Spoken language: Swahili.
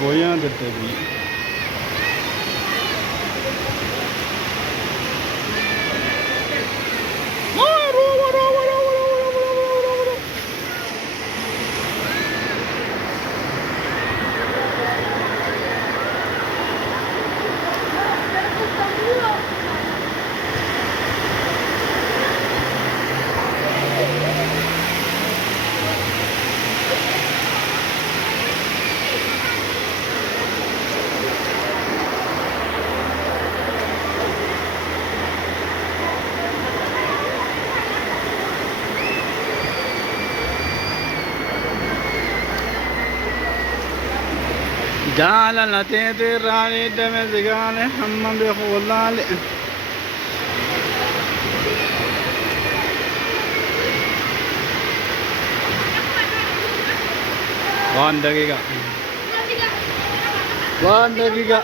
गोयां देते भी جعل نتيتي راني دم زقاني حمم بخولالي وان دقيقة